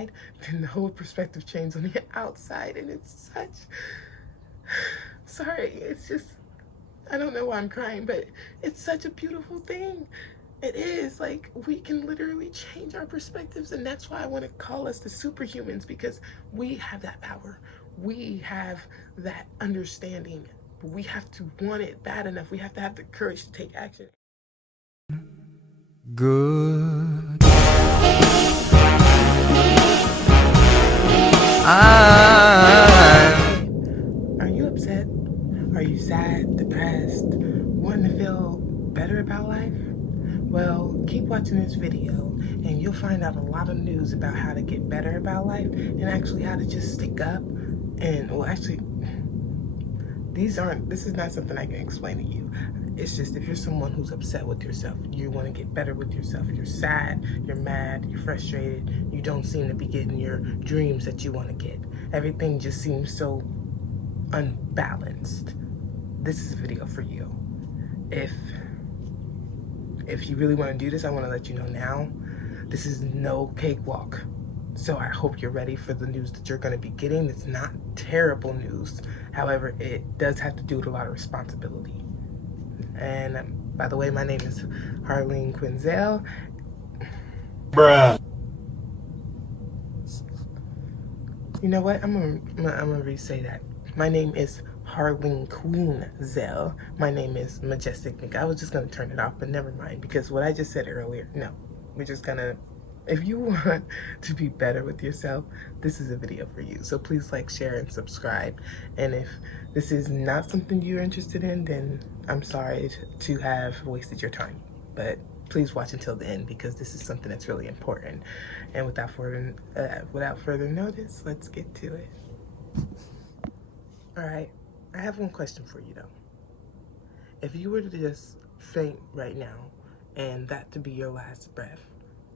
inside, then the whole perspective changes on the outside. And it's such, sorry, it's just, I don't know why I'm crying, but it's such a beautiful thing. It is. Like, we can literally change our perspectives, and that's why I want to call us the superhumans, because we have that power. We have that understanding. But we have to want it bad enough. We have to have the courage to take action. Good. Are you upset? Are you sad, depressed, wanting to feel better about life? Well, keep watching this video and you'll find out a lot of news about how to get better about life and actually how to just stick up. And, well, actually, this is not something I can explain to you. It's just, if you're someone who's upset with yourself, you want to get better with yourself, you're sad, you're mad, you're frustrated, you don't seem to be getting your dreams that you want to get. Everything just seems so unbalanced. This is a video for you. If you really want to do this, I want to let you know now, this is no cakewalk. So I hope you're ready for the news that you're going to be getting. It's not terrible news. However, it does have to do with a lot of responsibility. And by the way, my name is Harleen Quinzel. Bruh. You know what? I'm gonna re-say that. My name is Harleen Quinzel. My name is Majestic Nick. I was just gonna turn it off, but never mind, because what I just said earlier, no. We're just gonna, if you want to be better with yourself, this is a video for you. So please like, share, and subscribe. And if this is not something you're interested in, then I'm sorry to have wasted your time. But please watch until the end, because this is something that's really important. And without further notice, let's get to it. All right, I have one question for you though. If you were to just faint right now and that to be your last breath,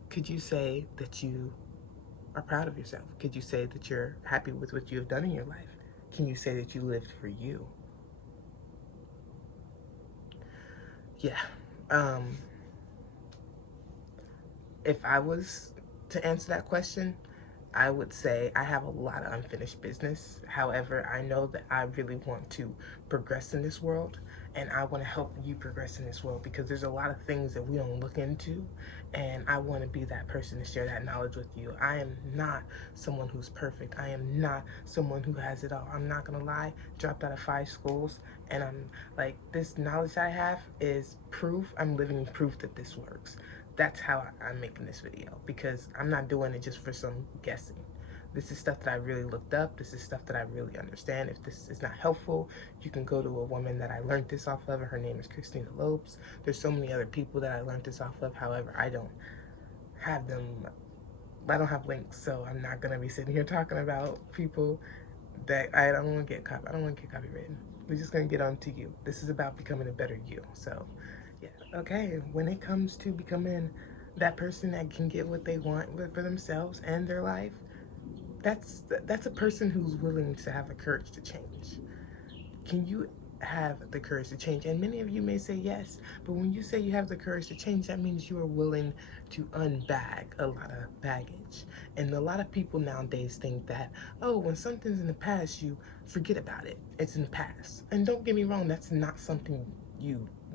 could you say that you are proud of yourself? Could you say that you're happy with what you have done in your life? Can you say that you lived for you? Yeah. If I was to answer that question, I would say I have a lot of unfinished business. However, I know that I really want to progress in this world, and I want to help you progress in this world, because there's a lot of things that we don't look into, and I want to be that person to share that knowledge with you. I am not someone who's perfect. I am not someone who has it all. I'm not gonna lie, dropped out of 5 schools, and I'm like, this knowledge I have is proof. I'm living proof that this works. That's how I'm making this video, because I'm not doing it just for some guessing. This is stuff that I really looked up. This is stuff that I really understand. If this is not helpful, you can go to a woman that I learned this off of. Her name is Christina Lopes. There's so many other people that I learned this off of. However, I don't have links, so I'm not gonna be sitting here talking about people that I don't want to get copywritten. We're just gonna get on to you. This is about becoming a better you. So yeah, okay, when it comes to becoming that person that can get what they want for themselves and their life, that's a person who's willing to have the courage to change. Can you have the courage to change? And many of you may say yes, but when you say you have the courage to change, that means you are willing to unbag a lot of baggage. And a lot of people nowadays think that, oh, when something's in the past, you forget about it. It's in the past. And don't get me wrong, that's not something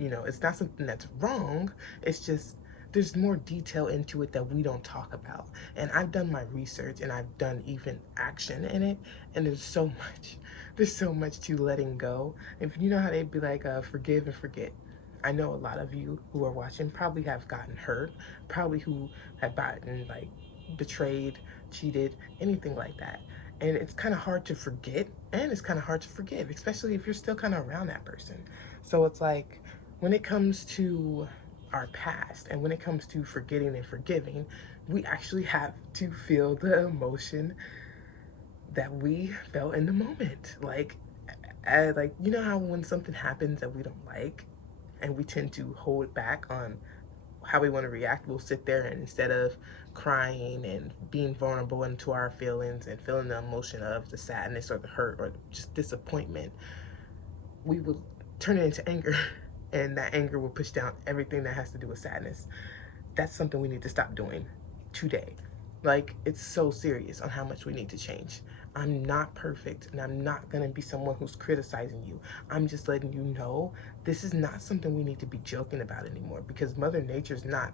it's not something that's wrong. It's just, there's more detail into it that we don't talk about. And I've done my research, and I've done even action in it, and there's so much to letting go. If you know how they'd be like, forgive and forget. I know a lot of you who are watching probably have gotten hurt, probably who have gotten like betrayed, cheated, anything like that. And it's kind of hard to forget, and it's kind of hard to forgive, especially if you're still kind of around that person. So it's like, when it comes to our past and when it comes to forgetting and forgiving, we actually have to feel the emotion that we felt in the moment. Like you know how when something happens that we don't like, and we tend to hold back on how we want to react, we'll sit there, and instead of crying and being vulnerable into our feelings and feeling the emotion of the sadness or the hurt or just disappointment, we will turn it into anger. And that anger will push down everything that has to do with sadness. That's something we need to stop doing today. Like, it's so serious on how much we need to change. I'm not perfect, and I'm not going to be someone who's criticizing you. I'm just letting you know this is not something we need to be joking about anymore, because Mother Nature's not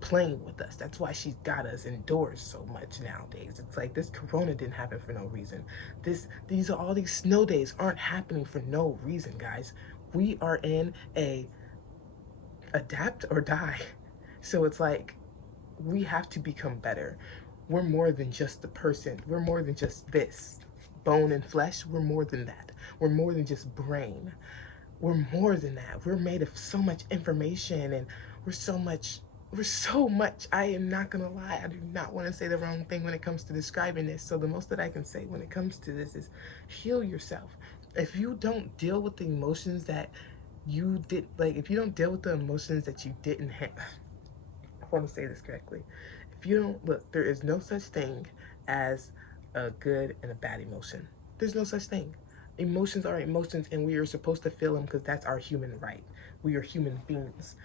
playing with us. That's why she's got us indoors so much nowadays. It's like this corona didn't happen for no reason. These are all these snow days aren't happening for no reason, guys. We are in a adapt or die. So it's like we have to become better. We're more than just the person. We're more than just this bone and flesh. We're more than that. We're more than just brain. We're more than that. We're made of so much information, and we're so much. We're so much. I am not gonna lie. I do not want to say the wrong thing when it comes to describing this. So the most that I can say when it comes to this is heal yourself. If you don't deal with the emotions that you did, like if you don't deal with the emotions that you didn't have, I want to say this correctly. If you don't look, there is no such thing as a good and a bad emotion. There's no such thing. Emotions are emotions, and we are supposed to feel them because that's our human right. We are human beings.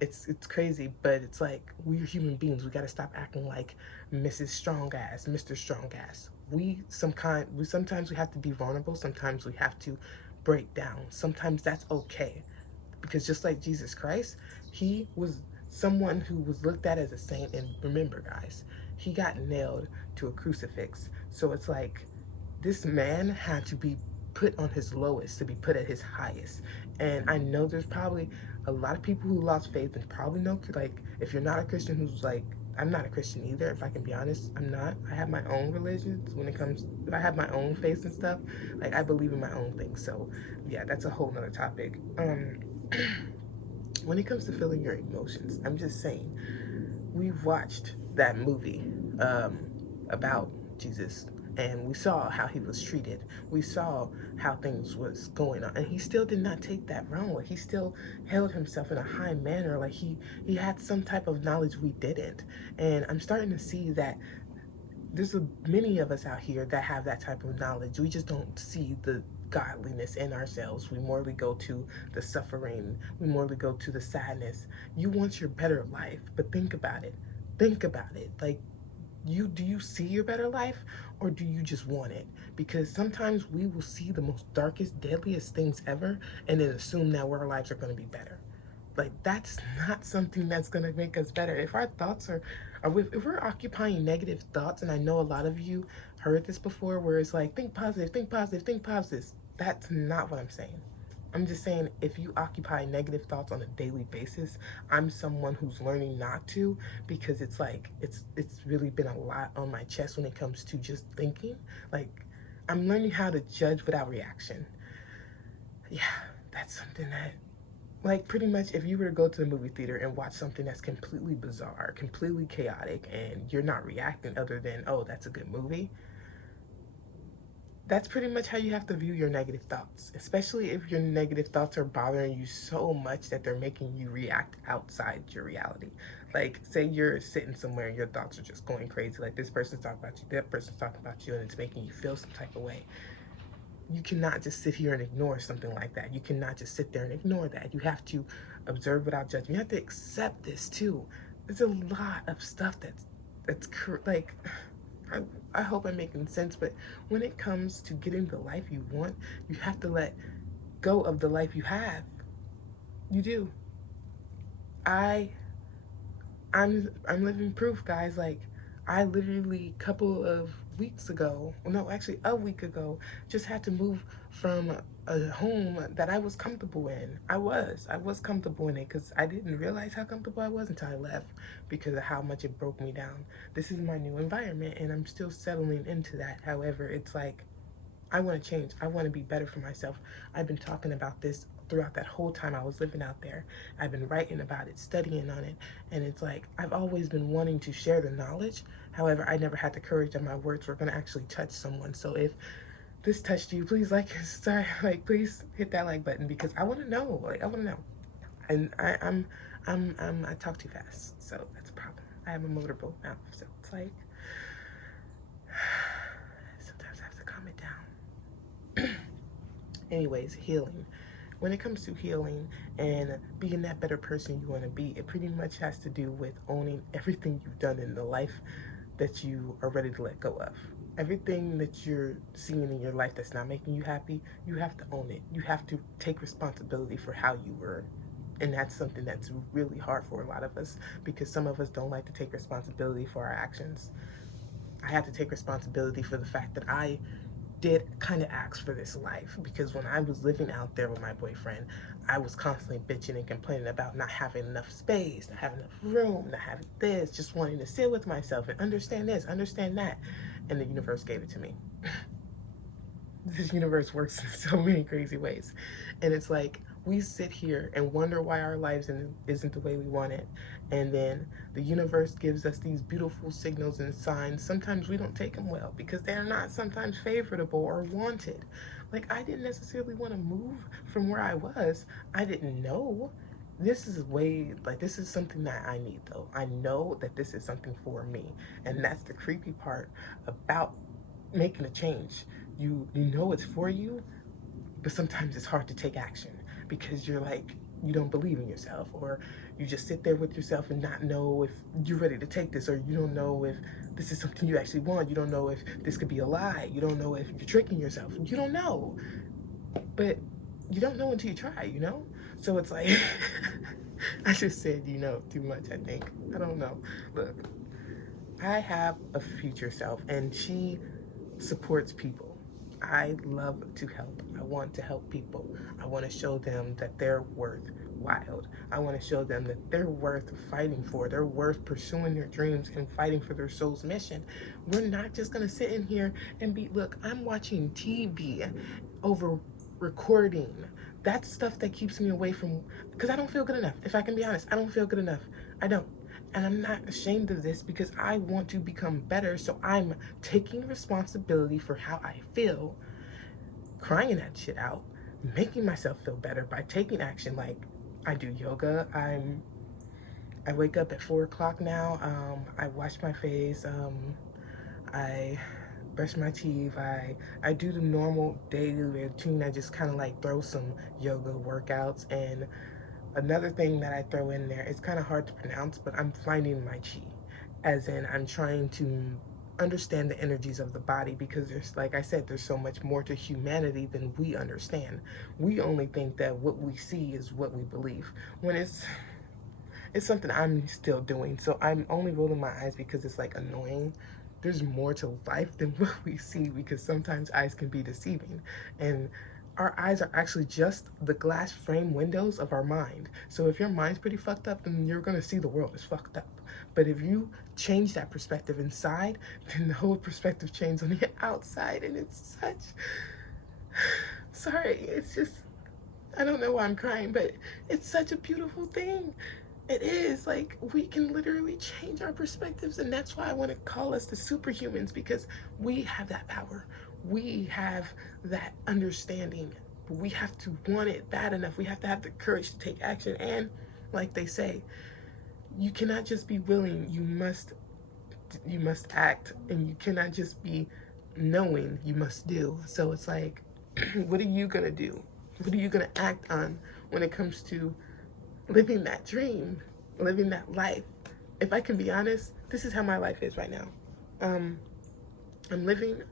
It's crazy, but it's like we're human beings. We got to stop acting like Mrs. Strong Ass, Mr. Strong Ass. We sometimes we have to be vulnerable. Sometimes we have to break down. Sometimes that's okay, because just like Jesus Christ, he was someone who was looked at as a saint. And remember, guys, he got nailed to a crucifix. So it's like this man had to be put on his lowest to be put at his highest. And I know there's probably a lot of people who lost faith, and probably know, like, if you're not a Christian who's like, I'm not a Christian either, if I can be honest. I'm not. I have my own religions when it comes, I have my own faith and stuff. Like, I believe in my own things. So yeah, that's a whole nother topic. When it comes to feeling your emotions, I'm just saying, we've watched that movie about Jesus, and we saw how he was treated. We saw how things was going on, and he still did not take that wrong. Like, he still held himself in a high manner. Like, he had some type of knowledge we didn't. And I'm starting to see that there's many of us out here that have that type of knowledge. We just don't see the godliness in ourselves. We morely go to the suffering. We morely go to the sadness. You want your better life, but think about it. Think about it. Like, do you see your better life, or do you just want it? Because sometimes we will see the most darkest, deadliest things ever, and then assume that our lives are going to be better. Like, that's not something that's going to make us better. If our thoughts are if we're occupying negative thoughts, and I know a lot of you heard this before, where it's like, think positive, think positive, think positive. That's not what I'm saying. I'm just saying, if you occupy negative thoughts on a daily basis, I'm someone who's learning not to, because it's like it's really been a lot on my chest when it comes to just thinking. Like, I'm learning how to judge without reaction. Yeah, that's something that, like, pretty much, if you were to go to the movie theater and watch something that's completely bizarre, completely chaotic, and you're not reacting other than, oh, that's a good movie, that's pretty much how you have to view your negative thoughts, especially if your negative thoughts are bothering you so much that they're making you react outside your reality. Like, say you're sitting somewhere and your thoughts are just going crazy, like this person's talking about you, that person's talking about you, and it's making you feel some type of way. You cannot just sit here and ignore something like that. You cannot just sit there and ignore that. You have to observe without judgment. You have to accept this too. There's a lot of stuff that's like, I, I hope I'm making sense, but when it comes to getting the life you want, you have to let go of the life you have. You do. I I'm living proof, guys. Like, I literally a couple of weeks ago, well, no, actually a week ago, just had to move from a home that I was comfortable in. I was comfortable in it because I didn't realize how comfortable I was until I left, because of how much it broke me down. This is my new environment, and I'm still settling into that. However, it's like, I want to change. I want to be better for myself. I've been talking about this throughout that whole time I was living out there. I've been writing about it, studying on it, and it's like, I've always been wanting to share the knowledge. However, I never had the courage that my words were going to actually touch someone. So if this touched you, please like, sorry, like, please hit that like button, because I want to know. Like, I want to know. And I talk too fast, so that's a problem. I have a motorboat mouth, so it's like, sometimes I have to calm it down. Anyways, healing. When it comes to healing and being that better person you want to be, it pretty much has to do with owning everything you've done in the life that you are ready to let go of. Everything that you're seeing in your life that's not making you happy, you have to own it. You have to take responsibility for how you were. And that's something that's really hard for a lot of us because some of us don't like to take responsibility for our actions. I had to take responsibility for the fact that I did kind of ask for this life because when I was living out there with my boyfriend, I was constantly bitching and complaining about not having enough space, not having enough room, not having this, just wanting to sit with myself and understand this, understand that. And the universe gave it to me. This universe works in so many crazy ways. And it's like we sit here and wonder why our lives isn't the way we want it. And then the universe gives us these beautiful signals and signs. Sometimes we don't take them well because they're not sometimes favorable or wanted. Like, I didn't necessarily want to move from where I was. I didn't know. This is way, like, this is something that I need, though. I know that this is something for me. And that's the creepy part about making a change. You know it's for you, but sometimes it's hard to take action because you're like you don't believe in yourself, or you just sit there with yourself and not know if you're ready to take this, or you don't know if this is something you actually want. You don't know if this could be a lie. You don't know if you're tricking yourself. You don't know, but you don't know until you try, you know? So it's like, I just said, you know, too much, I think. I don't know. Look, I have a future self, and she supports people. I love to help. I want to help people. I want to show them that they're worth wild. I want to show them that they're worth fighting for. They're worth pursuing their dreams and fighting for their soul's mission. We're not just going to sit in here and be, look, I'm watching TV over recording. That's stuff that keeps me away from, because I don't feel good enough. If I can be honest, I don't feel good enough. I don't. And I'm not ashamed of this because I want to become better. So I'm taking responsibility for how I feel, crying that shit out, making myself feel better by taking action. Like, I do yoga. I wake up at 4 o'clock now. I wash my face. I brush my teeth. I do the normal daily routine. I just kind of like throw some yoga workouts. And another thing that I throw in there, it's kind of hard to pronounce, but I'm finding my chi, as in I'm trying to understand the energies of the body, because there's, like I said, there's so much more to humanity than we understand. We only think that what we see is what we believe, when it's something I'm still doing. So I'm only rolling my eyes because it's like annoying. There's more to life than what we see, because sometimes eyes can be deceiving. And our eyes are actually just the glass frame windows of our mind. So if your mind's pretty fucked up, then you're gonna see the world as fucked up. But if you change that perspective inside, then the whole perspective changes on the outside. And it's such, sorry, it's just, I don't know why I'm crying, but it's such a beautiful thing. It is. Like, we can literally change our perspectives, and that's why I want to call us the superhumans, because we have that power. We have that understanding. But we have to want it bad enough. We have to have the courage to take action. And like they say, you cannot just be willing. You must act, and you cannot just be knowing. You must do. So it's like, what are you gonna do? What are you gonna act on when it comes to living that dream, living that life? If I can be honest, this is how my life is right now. Um, I'm living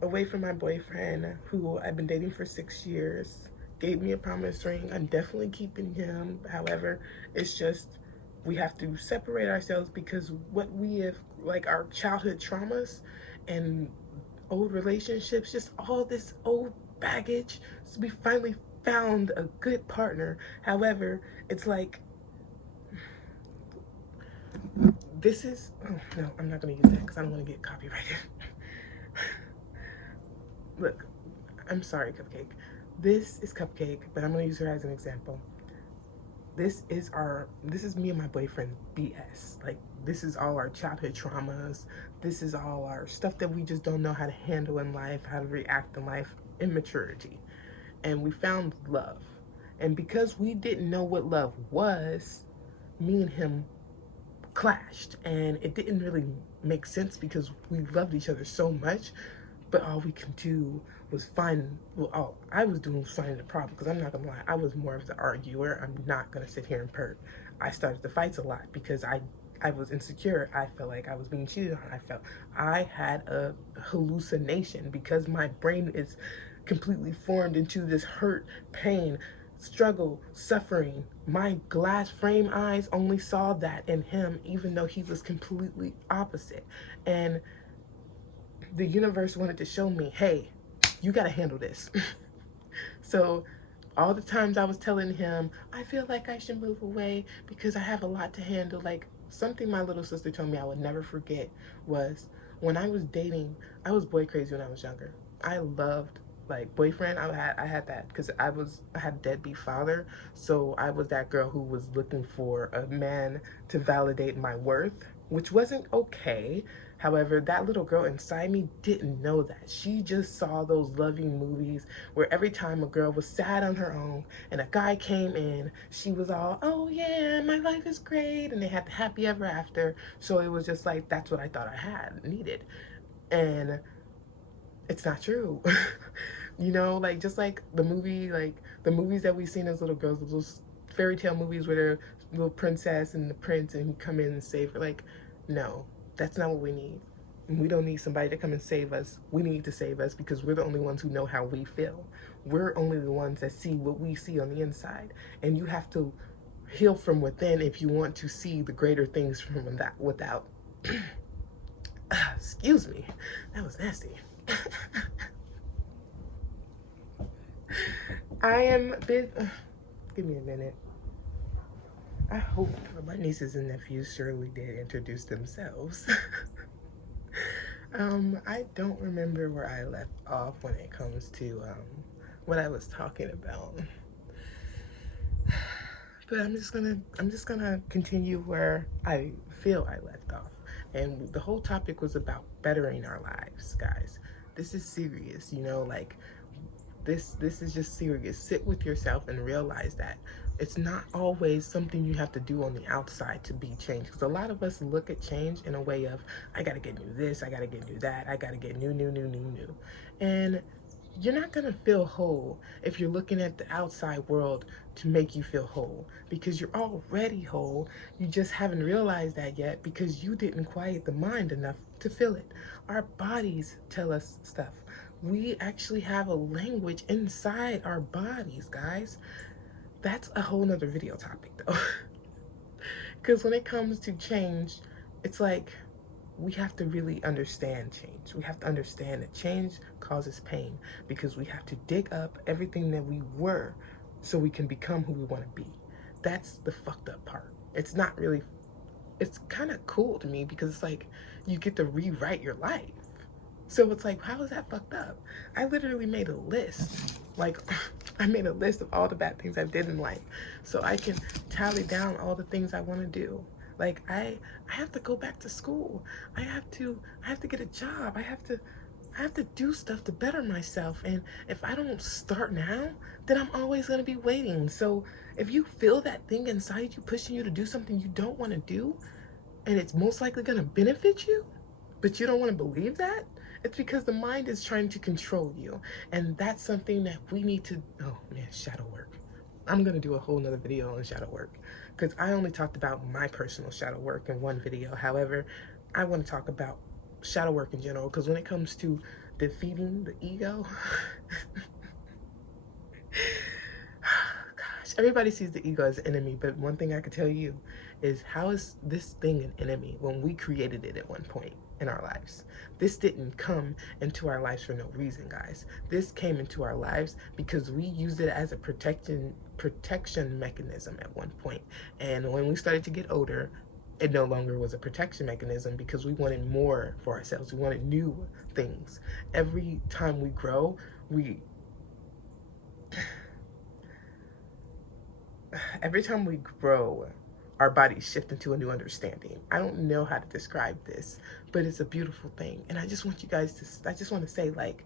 away from my boyfriend, who I've been dating for 6 years. Gave me a promise ring. I'm definitely keeping him. However, it's just we have to separate ourselves because what we have, like our childhood traumas and old relationships, just all this old baggage. So we finally found a good partner. However, it's like, this is, oh no, I'm not gonna use that because I don't want to get copyrighted. Look, I'm sorry, Cupcake. This is Cupcake, but I'm gonna use her as an example. This is me and my boyfriend BS. Like, this is all our childhood traumas. This is all our stuff that we just don't know how to handle in life, how to react in life, immaturity. And we found love. And because we didn't know what love was, me and him clashed, and it didn't really make sense because we loved each other so much, but all we could do was find, well, all I was doing was finding the problem, because I'm not gonna lie, I was more of the arguer. I'm not gonna sit here and pert. I started the fights a lot because I I was insecure. I felt like I was being cheated on. I had a hallucination because my brain is completely formed into this hurt, pain, struggle, suffering. My glass frame eyes only saw that in him, even though he was completely opposite. And the universe wanted to show me, hey, you got to handle this. So all the times I was telling him, I feel like I should move away because I have a lot to handle. Like something my little sister told me I would never forget was when I was dating, I was boy crazy when I was younger. I loved like boyfriend. I had that because I had a deadbeat father, so I was that girl who was looking for a man to validate my worth, which wasn't okay. However, that little girl inside me didn't know that. She just saw those loving movies where every time a girl was sad on her own and a guy came in, she was all, oh yeah, my life is great. And they had the happy ever after. So it was just like, that's what I thought I had, needed. And it's not true. You know, like just like the movie, like the movies that we've seen as little girls, those fairy tale movies where the little princess and the prince and he come in and save her. Like, no, that's not what we need. We don't need somebody to come and save us. We need to save us because we're the only ones who know how we feel. We're only the ones that see what we see on the inside. And you have to heal from within if you want to see the greater things from that without. Excuse me. That was nasty. I am bit. Give me a minute. I hope my nieces and nephews surely did introduce themselves. I don't remember where I left off when it comes to what I was talking about. But I'm just gonna continue where I feel I left off. And the whole topic was about bettering our lives, guys. This is serious, you know, like this is just serious. Sit with yourself and realize that it's not always something you have to do on the outside to be changed. Because a lot of us look at change in a way of, I gotta get new this, I gotta get new that, I gotta get new. And you're not gonna feel whole if you're looking at the outside world to make you feel whole, because you're already whole. You just haven't realized that yet because you didn't quiet the mind enough to feel it. Our bodies tell us stuff. We actually have a language inside our bodies, guys. That's a whole nother video topic though. Because when it comes to change, it's like we have to really understand change. We have to understand that change causes pain because we have to dig up everything that we were so we can become who we want to be. That's the fucked up part. It's not really, it's kind of cool to me because it's like you get to rewrite your life. So it's like, how is that fucked up? I literally made a list. Like, I made a list of all the bad things I did in life so I can tally down all the things I want to do. Like, I have to go back to school. I have to get a job. I have to do stuff to better myself. And if I don't start now, then I'm always going to be waiting. So if you feel that thing inside you pushing you to do something you don't want to do, and it's most likely going to benefit you, but you don't want to believe that, it's because the mind is trying to control you. And that's something that we need to, oh man, shadow work. I'm going to do a whole nother video on shadow work because I only talked about my personal shadow work in one video. However, I want to talk about shadow work in general because when it comes to defeating the ego, gosh, everybody sees the ego as an enemy, but one thing I could tell you is, how is this thing an enemy when we created it at one point in our lives? This didn't come into our lives for no reason, guys. This came into our lives because we used it as a protection mechanism at one point. And when we started to get older, it no longer was a protection mechanism because we wanted more for ourselves. We wanted new things. Every time we grow, our bodies shift into a new understanding. I don't know how to describe this, but it's a beautiful thing. And I just want to say, like,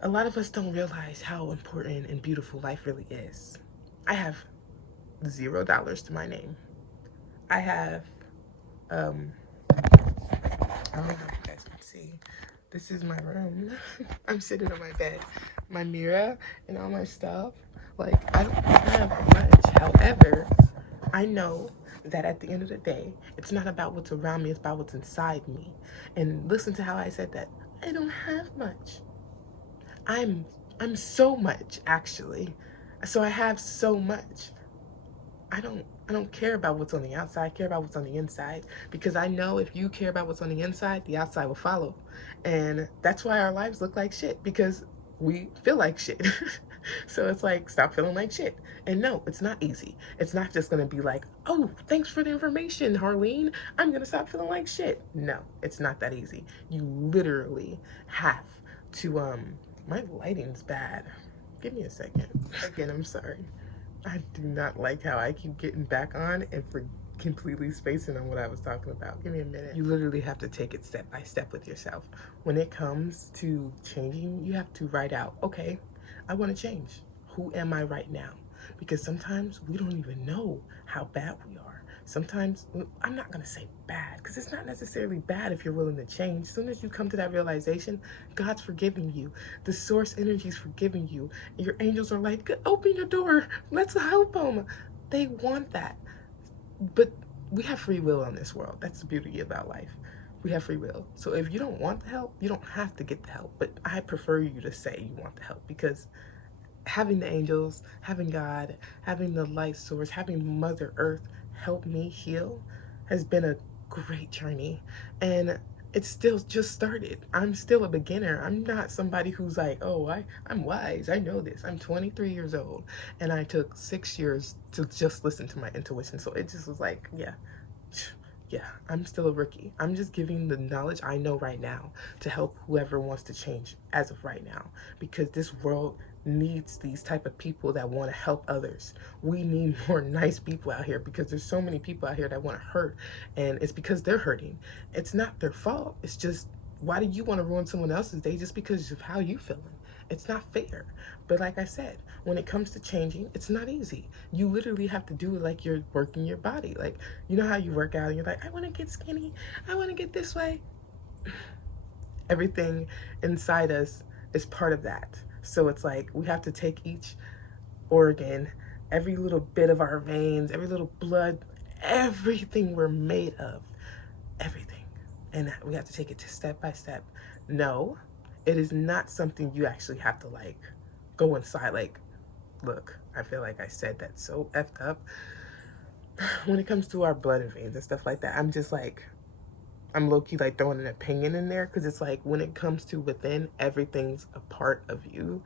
a lot of us don't realize how important and beautiful life really is. I have $0 to my name. I have, I don't know if you guys can see. This is my room. I'm sitting on my bed, my mirror, and all my stuff. Like, I don't have much. However, I know that at the end of the day, it's not about what's around me, it's about what's inside me. And listen to how I said that. I don't have much. I'm I'm so much actually. So I have so much. I don't care about what's on the outside. I care about what's on the inside because I know if you care about what's on the inside, the outside will follow. And that's why our lives look like shit because we feel like shit. So it's like stop feeling like shit. And no, it's not easy. It's not just going to be like, "Oh, thanks for the information, Harleen. I'm going to stop feeling like shit." No, it's not that easy. You literally have to my lighting's bad. Give me a second. Again, I'm sorry. I do not like how I keep getting back on and for completely spacing on what I was talking about. Give me a minute. You literally have to take it step by step with yourself. When it comes to changing, you have to write out, okay, I want to change. Who am I right now? Because sometimes we don't even know how bad we are. Sometimes, I'm not going to say bad because it's not necessarily bad if you're willing to change. As soon as you come to that realization, God's forgiving you. The source energy is forgiving you. Your angels are like, open your door. Let's help them. They want that. But we have free will in this world. That's the beauty about life. We have free will. So if you don't want the help, you don't have to get the help. But I prefer you to say you want the help because having the angels, having God, having the light source, having Mother Earth help me heal has been a great journey. And it's still just started. I'm still a beginner. I'm not somebody who's like, oh, I'm wise. I know this. I'm 23 years old. And I took 6 years to just listen to my intuition. So it just was like, yeah, I'm still a rookie. I'm just giving the knowledge I know right now to help whoever wants to change as of right now because this world needs these type of people that want to help others. We need more nice people out here because there's so many people out here that want to hurt and it's because they're hurting. It's not their fault. It's just why do you want to ruin someone else's day just because of how you feeling? It's not fair. But like I said, when it comes to changing, it's not easy. You literally have to do it like you're working your body. Like, you know how you work out and you're like, I want to get skinny. I want to get this way. Everything inside us is part of that. So it's like we have to take each organ, every little bit of our veins, every little blood, everything we're made of, everything. And we have to take it to step by step. No, it is not something you actually have to like go inside. Like, look, I feel like I said that so effed up. When it comes to our blood and veins and stuff like that, I'm just like, I'm low key like throwing an opinion in there because it's like when it comes to within, everything's a part of you.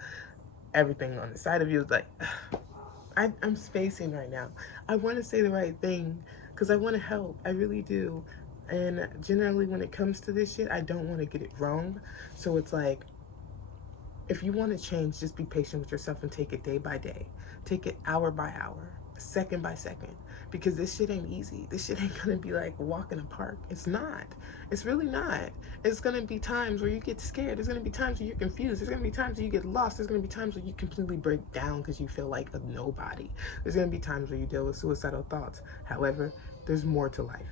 Everything on the side of you is like, I'm spacing right now. I want to say the right thing because I want to help. I really do. And generally, when it comes to this shit, I don't want to get it wrong. So it's like, if you want to change, just be patient with yourself and take it day by day. Take it hour by hour, second by second. Because this shit ain't easy. This shit ain't gonna be like walking a park. It's not. It's really not. It's gonna be times where you get scared. There's gonna be times where you're confused. There's gonna be times where you get lost. There's gonna be times where you completely break down because you feel like a nobody. There's gonna be times where you deal with suicidal thoughts. However, there's more to life.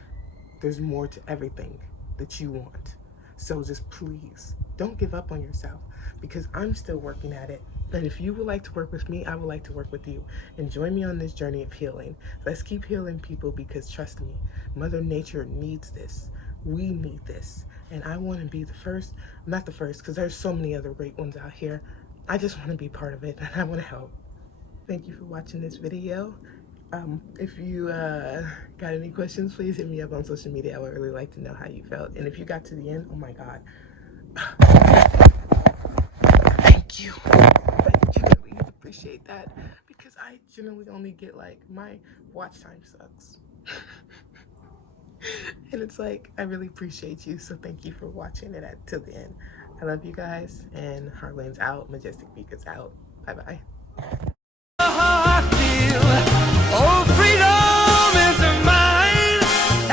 There's more to everything that you want. So just please don't give up on yourself because I'm still working at it. And if you would like to work with me, I would like to work with you. And join me on this journey of healing. Let's keep healing people because trust me, Mother Nature needs this. We need this. And I want to be the first, not the first, because there's so many other great ones out here. I just want to be part of it and I want to help. Thank you for watching this video. If you got any questions, please hit me up on social media. I would really like to know how you felt. And if you got to the end, oh my God, thank you. I genuinely appreciate that because I generally only get like my watch time sucks. And it's like, I really appreciate you. So thank you for watching it till the end. I love you guys. And Harlan's out. Majestic Beak is out. Bye bye.